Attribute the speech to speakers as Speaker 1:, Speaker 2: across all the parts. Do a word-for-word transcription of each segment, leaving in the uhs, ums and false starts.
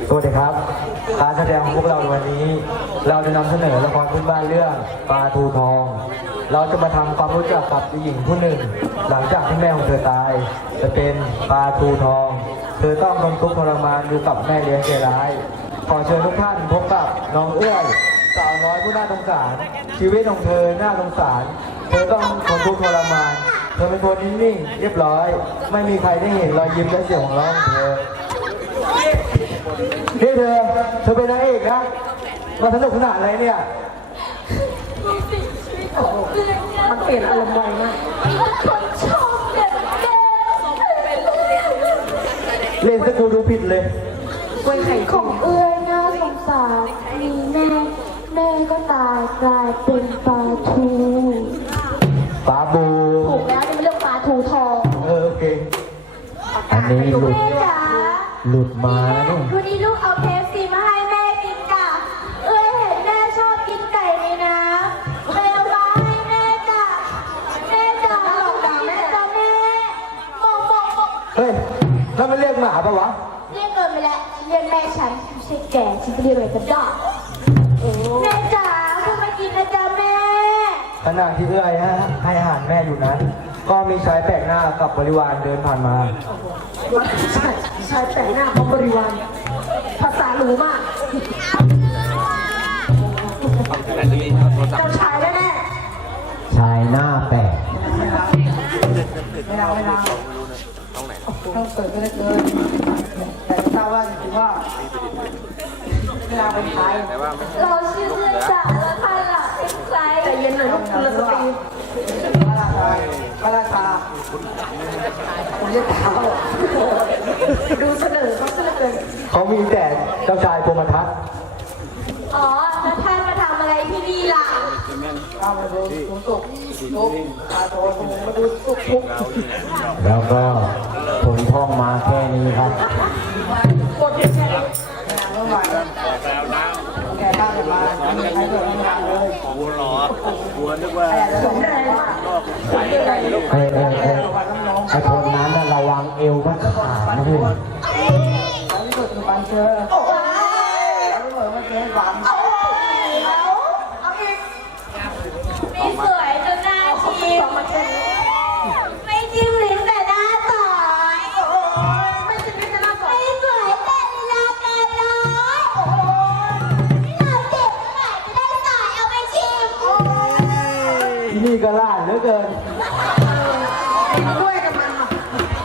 Speaker 1: สวัสดีครับการแสดงของพวกเราในวันนี้เราจะนำเสนอละครพื้นบ้านเรื่องปลาทูทองเราจะมาทำความรู้จักกับหญิงผู้หนึ่งหลังจากที่แม่ของเธอตายจะเป็นปลาทูทองเธอต้องทนทุกข์ทรมานอยู่กับแม่เลี้ยงใจร้ายขอเชิญทุกท่านพบกับน้องเอื้อยสาวน้อยผู้น่าสงสารชีวิตของเธอน่าสงสารเธอต้องทนทุกข์ทรมานเธอเป็นคนนิ่งๆเรียบร้อยไม่มีใครได้เห็นรอยยิ้มและเสียงของร้องของเธอนี่เธอเธอเป็นนางเอกนะมาสนุกขนาดอะไรเนี่ย
Speaker 2: มันเปลี่ยนอารมณ์ไวมากคนชอบเด็กแก่
Speaker 1: เล่นสกูดูผิดเลย
Speaker 2: กล้วยไข่
Speaker 3: ของเอื้อยน่าสงสารมีแม่แม่ก็ตายกลายเป็นปลาทู
Speaker 1: ปลาบู
Speaker 3: ถูกแล้วนี่มันเรื่องปลาทูทอง
Speaker 1: เออโอเคอันนี้หลุดหลุดมาแล้วเนี่ย
Speaker 3: วันนี้ลูกเอาเคฟซีมาให้แม่กินจ้ะเอื้อยเห็นแม่ชอบกินไก่ในน้ำแม่เอามาให้แม่จ้ะแม่จ้ะหลอกด่าแม่จ้ะแม่มองมองมอง
Speaker 1: เฮ้ยแล้วมันเรียกหมาปะวะ
Speaker 3: เรียกเกินไปแล้วเรียกแม่ฉันไม่ใช่แก่ฉันเรียกอะไรกันจ้ะแม่จ๋าขึ้นมากินนะจ๊ะแม่
Speaker 1: ขณะที่เอื้อยฮะให้อาหารแม่อยู่นั้นก็มีชายแปลกหน้ากับบริวารเดินผ่านมา
Speaker 2: ใช่ชายแต่งหน้าพร้อมบริวารภาษาหรูมากเจ้าชายแน่
Speaker 1: ชายหน้าแปลก
Speaker 2: ไม่ลาไม่ลาต้องเกิดก็ได้เกินแต่ทราบว่าจริงๆว่าเวลาเป็นใคร
Speaker 3: เราชื่อเพื่อนจ๋าแล้วท่านล่ะเป็นใคร
Speaker 2: ใจเย็นหน่อยลูกคุณสตรีพระราชาพระราชาผมจะถามดูเสนอเขาเสนอเกิน
Speaker 1: เขามีแต่เจ้าชายพรหมทัต
Speaker 3: อ๋อแล้วท่านมาทำอะไรที่นี่ล่ะ
Speaker 2: ข้ามาดูสุขสุขทุกตาโตผมมาดูสุขทุก
Speaker 1: แล้วก็ผมท่องมาแค่นี้ครับ
Speaker 2: กดแค่นี้เมื่อวานแกบ้านมาไม่มีใครเกิดไม่ทำเลย
Speaker 4: หัวหลอดหัวนึกว่า
Speaker 2: สมแรงมาก
Speaker 1: เฮ้ยเฮ้ยเฮ้ยไอ้คนนั้นน่ะระวังเอวมันขาดนะเพื่อน
Speaker 2: แล้วที่สุดคือปันเชอร์แล้วที่สุดมันเป็นฝัน
Speaker 3: มีสวยจนหน้าชิมไม่จิ้มลิ้นแต่หน้าสอยไม่จิ้มลิ้นแต่หน้าสอยไม่สวยแต่ลีลาการร้อยเราเจ็บเมื่อไหร่จะได้สอยเอาไปชิม
Speaker 1: ที่นี่ก็ล่าเหลือเกิน
Speaker 2: ด้วยกับมันมา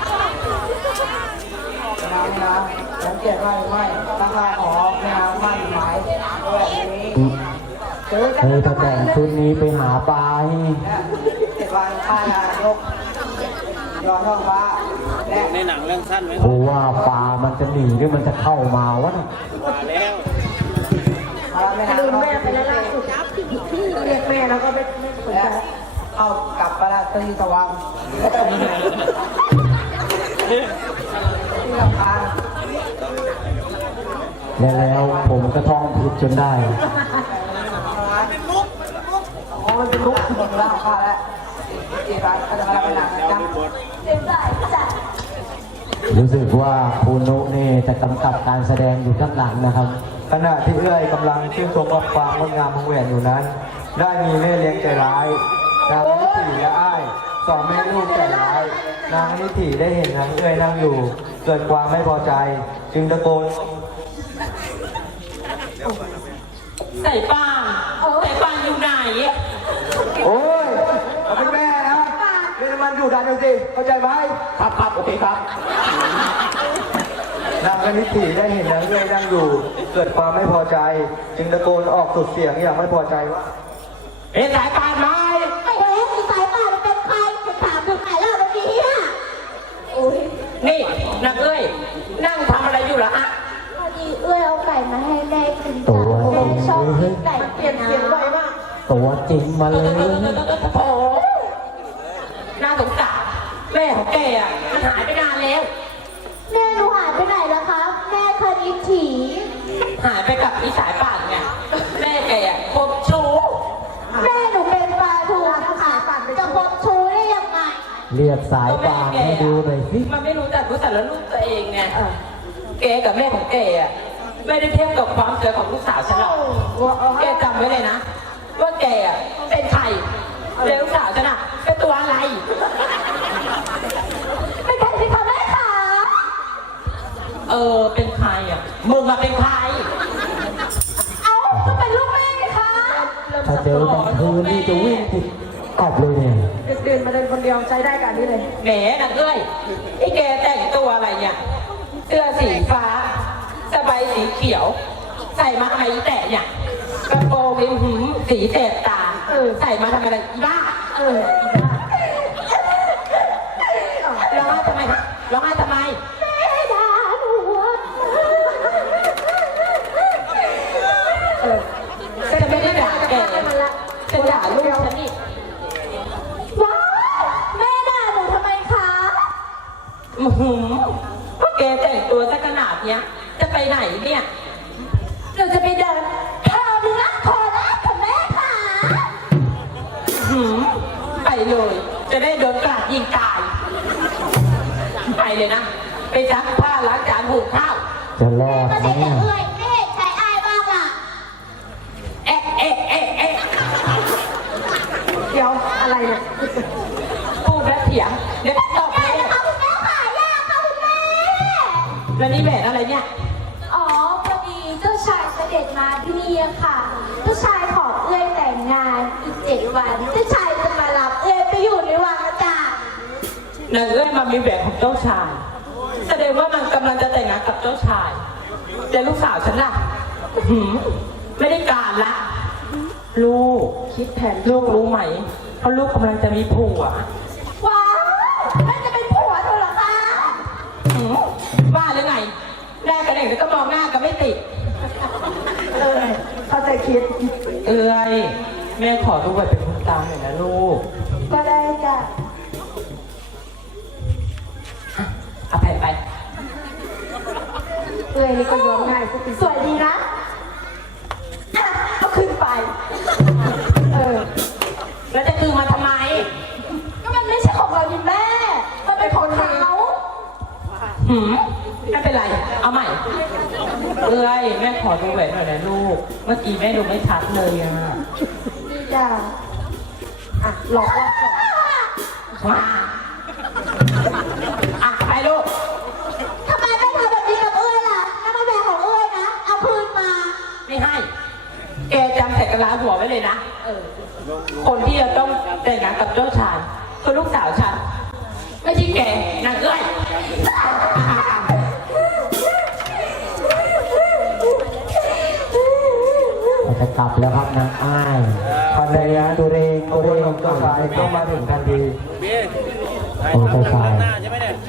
Speaker 2: น้ำน้ำสังเกตว่าไม่ตั้งลายออกน้ำมันหมายแบบนี้
Speaker 1: เฮ้ยถ้าแต่งชุดนี้ไปหาปลา
Speaker 2: เจ็ดวันข้ายายกย้อนท้องฟ้า
Speaker 4: ในหนังเรื่องสั้นไหม
Speaker 1: เพราะว่าปลามันจะหนีหรือมันจะเข้ามาวะ
Speaker 4: มาแล้ว
Speaker 2: ลืมแม่ไปแล้วล่าสุดเรียกแม่แล้วก็ไม่ไม่สนใจเอากลับไปละตีสว่างที่ลำพาน
Speaker 1: แล้วผมก็ท่องผิดจนได้
Speaker 2: อ๋อมันเป็นลุกหมดแล้วค่ะแล้วเจ็บร้านก็จะมาเป็นหนักนะจ๊ะ
Speaker 3: เจ็บใจจัด
Speaker 1: รู้สึกว่าคุณนุนี่จะกำกับการแสดงอยู่ข้างหลังนะครับขณะที่เอื้อยกำลังชื่นชมกับความงดงามของแหวนอยู่นั้นได้มีแม่เลี้ยงใจร้ายนางนิติและอ้ายสองแม่ลูกใจร้ายนางนิติได้เห็นนางเอื้อยนั่งอยู่เกิดความไม่พอใจจึงตะโกน
Speaker 5: ใส่ป้าใส่ป้าอยู่ไหน
Speaker 1: โอ้ยเราเป็นแม่นะเรียนมันอยู่ดันอยู่สิเข้าใจไหมครับครับโอเคครับนางนิติได้เห็นนางเอื้อยนั่งอยู่เกิดความไม่พอใจจึงตะโกนออกสุดเสียงอย่างไม่พอใจว่าเอ๊ะสายป่านไหม
Speaker 3: ไม่เอ๊ะสายป่านเป็นใครจะถามถึงไหนแล้ววันนี้อ่ะโอ้ย
Speaker 5: นี่นางเอ้ยนั่งทำอะไรอยู่ล่ะอะ
Speaker 3: พอดีเอื้อยเอาไก่มาให้แม่กินตัวชอบกินไก่
Speaker 2: เปลี่ยนเสียงไวมาก
Speaker 1: ตัวจริงมาเลย
Speaker 5: โอ้น่าสงสารแม่ของแกอ่ะมันหายไปนานแล้ว
Speaker 3: แม่หนูหายไปไหนแล้วครับแม่คณิตถี
Speaker 5: หายไปกับอีสายป่านไงแม่แกอ่ะคบชู้
Speaker 3: แม่หนูเป็นปลาทูนะคะจะคบชู้ได้ยังไง
Speaker 1: เรียกสายป่านให้ดูหน่อยสิ
Speaker 5: มันไม่รู้จักรู้จักแล้วลูกตัวเองไงแกกับแม่ของแกอ่ะไม่ได้เทียบกับความสวยของลูกสาวฉันหรอกแกจำไว้เลยนะว่าแกอะเป็นใครแล้วลูกสาวฉันอะเป็นตัวอะไร
Speaker 3: เป็นใครที่ทำได้ค่ะ
Speaker 5: เออเป็นใครอ่ะมึงอะเป็นใคร
Speaker 3: เอ้าก็เป็นลูกแม่ไงคะ
Speaker 1: ถ้าเจอกลางคืนนี่จะวิ่งติดกอบเลยเนี่ย
Speaker 2: ตื่นมาเดินคนเดียวใช้ได้กันนี่เลย
Speaker 5: แหมนางเอ้ยไอ้แกแต่งตัวอะไรเนี่ยเสื้อสีฟ้าสบายสีเขียว ใส่มาทำไมแต่เนี่ยกระโปรงวิมหืมสีแสบตาเออใส่มาทำอะไรอีบ้าเอออีบ้าร้องไห้ทำไมคะร้องไห้ทำไม
Speaker 3: แม่ด่าหนูอะ
Speaker 5: เออฉันจะไม่ได้ด่าแกฉันด่าลูกฉันนี่
Speaker 3: ว้าวแม่ด่าหนูทำไมคะ
Speaker 5: อื้อหือพวกแกแต่งตัวซะขนาดเนี้ยจะไปไหนเนี่ย
Speaker 3: เราจะไปเดินเธอหรือรักคอรักกับแม่ค่ะ
Speaker 5: หืมไปเลย จะได้โดนกราดยิงตาย ไปเลยนะ ไปซักผ้าล้างจานหุงข้าว
Speaker 1: จะรอด
Speaker 3: ก็
Speaker 1: ไหม
Speaker 3: ใช้แต่
Speaker 1: เนี่ย
Speaker 3: เอื่อยไม่เห็นใช้อายบ้างล่ะ
Speaker 5: เอ๊ะเอ๊ะเอ๊ะเอ๊ะ
Speaker 2: เดี๋ยวอะไรเนี่ย
Speaker 5: พูดแล้วเถียงเดี๋ยวตอบ
Speaker 3: ได้
Speaker 5: เลย
Speaker 3: นะคะคุณแม่ค่ะยากค่ะคุณแม่
Speaker 5: แล้วนี่แหวนอะไรเนี่ย
Speaker 3: อ๋อพอดีเจ้าชายเสด็จมาที่นี่อะค่ะ เจ้าชายขอเอื้อยแต่งงานอีกเจ็ดวัน เจ้าชายจะมารับเอื้อยไปอยู่ในวังนะจ๊ะ
Speaker 5: นางเอ้ยมามีแหวนของเจ้าชาย แสดงว่านางกำลังจะแต่งงานกับเจ้าชายแต่ลูกสาวฉันล่ะหืมไม่ได้การละ ลูก
Speaker 2: คิดแผน
Speaker 5: ลูกรู้ไหมเพราะลูกกำลังจะมีผัว
Speaker 3: ว้าวแม่จะเป็นผัวเธอเหรอคะ
Speaker 5: หืมว่าหรือไงแรกกันเองแล้วก็มองหน้ากันไม่ติด
Speaker 2: เออเข้าใจคิด
Speaker 5: เอ้ยแม่ขอดูไว้เป็นคุณตาหน่อยนะลูก
Speaker 3: ก็ได้จ้ะ
Speaker 5: เอาไปไป
Speaker 2: เอ้ยนี่ก็ยอมง่ายสักที
Speaker 3: สวยดีนะอ่ะเอาขึ้นไป
Speaker 2: เออ
Speaker 5: แล้วจะคือมาทำไม
Speaker 3: ก็มันไม่ใช่ของเราดิแม่ มันเป็นของเขา
Speaker 5: หืมไม่เป็นไร เอาใหม่ เอ้ยแม่ขอดูแหวนหน่อยนะลูก เมื่อกี้แม่ดูไม่ชัดเลยอะ
Speaker 2: นี่จ้าอ่ะหลอกว่าสอง
Speaker 5: ว้าอ่ะไปลูก
Speaker 3: ทำไมแม่ทำแบบนี้กับเอ้ยล่ะนั่นมันแบรนด์ของเอ้ยนะ เอาคืนมา
Speaker 5: ไม่ให้ แกจำใส่กระลาหัวไว้เลยนะ เออ คนที่จะต้องแต่งงานกับเจ้าชายคือลูกสาวฉัน ไม่ใช่แกนางเอ้ย
Speaker 1: เราจะกลับแล้วครับนางอ้ายภรรยาตัวเองตัวเองของเจ้าชายก็มาถึงทันที
Speaker 4: เบี้ยถ่าย
Speaker 1: โอ้
Speaker 4: ทำ
Speaker 1: เจ้าชาย
Speaker 4: หน้าใช่ไหมเนี่ย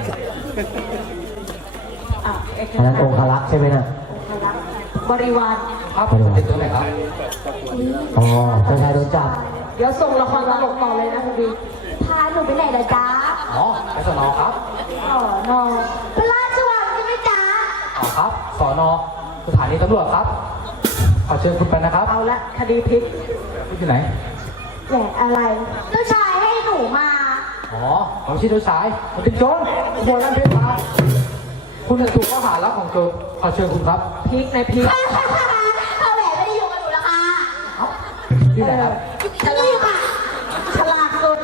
Speaker 2: อ่ะเอก
Speaker 1: อันนั้นองคลักษ์ใช่ไหมน่ะ
Speaker 2: บริวาร
Speaker 1: ครับติดตัวไหนครับอ๋อเจ้าชายโดนจับ
Speaker 2: เดี๋ยวส่งละครตลกต่อเลยนะคุณบี
Speaker 3: พาหนูไปไหนล่ะจ๊ะ
Speaker 1: อ๋อไปสนอครับ
Speaker 3: อ๋อนอพระราชวังใช่ไหมจ๊ะ
Speaker 1: อ๋อครับสอนอสถานีตำรวจครับ ขอเชิญคุณไปนะครับ
Speaker 2: เอาละคดีพลิก
Speaker 1: คุณอยู่ไหน
Speaker 3: แหวนอะไร เจ้าชายให้หนูมา
Speaker 1: อ๋อผมชื่อเจ้าชายผมเป็นโจรขโมยร้านเพชรมาคุณจะถูกข้อหารับของโจรขอเชิญคุณครับ
Speaker 2: พลิกในพลิก
Speaker 3: เอาแหวนไม่ได้อยู่กับหนูแล้วค่ะ
Speaker 1: ที่ไหนครับ
Speaker 3: อยู่ที่นี่ค่ะ ฉลาดสุด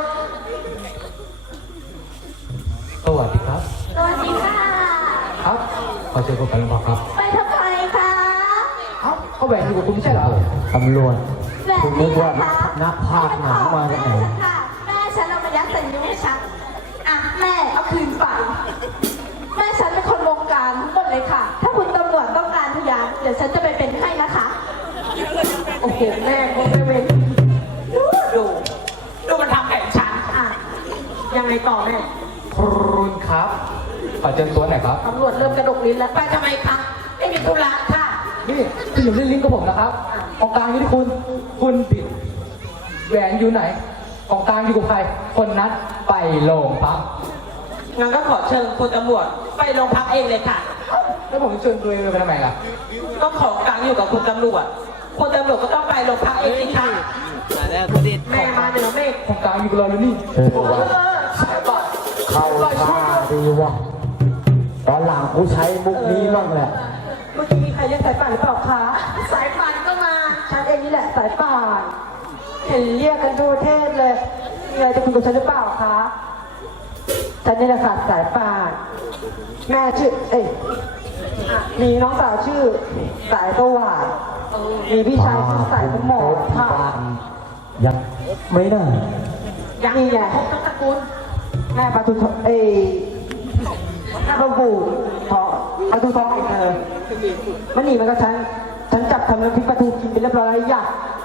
Speaker 1: สวัสดีครับ
Speaker 3: สวัสดีค่ะ
Speaker 1: ครับ ขอเชิญคุณไปโรงพักครับ
Speaker 3: ไปทำไมคะ
Speaker 1: เอ้าก็แหวนอยู่กับคุณไม่ใช่เหรอตำรวจ
Speaker 3: แหวน
Speaker 1: คุณนึ
Speaker 3: นี่
Speaker 1: กว่า
Speaker 3: นะคะ
Speaker 1: นักพากย์หนังมาจากไหน
Speaker 3: แม่ฉันค่ะแม่ฉันเอามายัดใส่นิ้วให้ฉันอ่ะแม่เอาคืนไป แม่ฉันเป็นคนวงการทั้งหมดเลยค่ะ ถ้าคุณตำรวจต้องการพยานเดี๋ยวฉันจะไปเป็นให้นะคะ
Speaker 2: โอ้โหแม่ก็ไม่เว้น
Speaker 5: ดูดูดูมันทำแผนฉัน
Speaker 2: อ่ะยังไงต่อแม่
Speaker 1: คุณครับ ขอเชิญตัวหน่อยครับ
Speaker 2: ตำรวจเริ่มกระดกลิ้นแล้ว
Speaker 5: ไปทำไมคะไม่มีธุระค่ะ
Speaker 1: นี่ที่อยู่เล่นลิงก์กับผมนะครับของกลางอยู่ที่คุณ คุณผิดแหวนอยู่ไหนของกลางอยู่กับใคร คนนั้นไปโรงพัก
Speaker 5: งั้นก็ขอเชิญคุณตำรวจไปโรงพักเองเลยค่ะ
Speaker 1: แล้วผมจะเชิญตัวเองไปทำไมล่ะ
Speaker 5: ก็ของกลางอยู่กับคุณตำรวจ คุณตำรวจก็ต้องไปโรงพักเองสิคะ
Speaker 4: มาแล้วตัวดิ
Speaker 2: แม่มาเหนือเมฆ
Speaker 1: ของกลางอยู่กับเราอยู่นี่เออ
Speaker 2: เออใช่ป่ะ
Speaker 1: เข้าท่าดีว่ะตอนหลังกูใช้มุกนี้บ้างแหละ
Speaker 2: เมื่อกี้มีใครยังใส่
Speaker 5: ป่านหรือเปล่าคะ
Speaker 2: สายป่านก็มา
Speaker 5: ฉันเองนี่แหละสายป่าน เห็นเรียกกันทั่วประเทศเลยมีอะไรจะคุยกับฉันหรือเปล่าคะ ฉันนี่แหละค่ะสายป่าน แม่ชื่อ เอ้ยมีน้องสาวชื่อสายสว่างมีพี่ชายชื่อสายสมองค่ะ
Speaker 1: ยังไม่น่า
Speaker 5: ยังนี่ไง
Speaker 2: พบกับตระกูล
Speaker 5: แม่ปลาทูทองเอ้ยแม่ปลาบูทองปลาทูทองไอ้เธอมันหนีมากับฉัน ฉันจับทำน้ำพริกปลาทูกินไปเรียบร้อยแล้วอย่า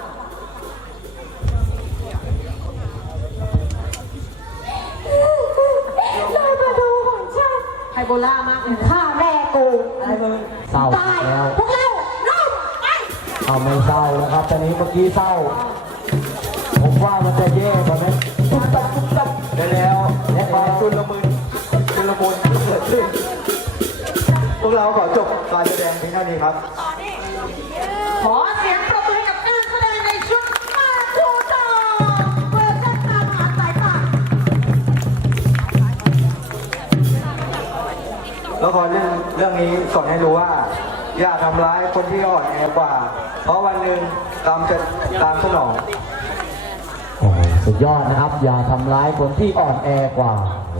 Speaker 3: ลอยมาดูของฉัน
Speaker 2: ไฮโบล่ามากเลย
Speaker 3: ฆ่าแม่กู
Speaker 5: อะไรมึง
Speaker 1: เศร้า
Speaker 3: ตาย
Speaker 1: แล้ว
Speaker 3: พวกเราล่มไป
Speaker 1: เอาไม่เศร้านะครับตอนนี้เมื่อกี้เศร้า ผมว่ามันจะแย่กว่านั้นตุ๊บตับตุ๊บตับได้แล้วและความชุลมุนชุลมุนที่เกิดขึ้น พวกเราขอจบการแสดงเพียงเท่านี้ครับ
Speaker 2: ขอเสียงปรบมือให้กับการแสดงในชุดมาทูทองเปิดเส้นทางหาสายป่าน
Speaker 1: ละครเรื่องเรื่องนี้สอนให้รู้ว่า อย่าทำร้ายคนที่อ่อนแอกว่า เพราะวันหนึ่งตามจะตามสนอง โอ้โหสุดยอดนะครับ อย่าทำร้ายคนที่อ่อนแอกว่า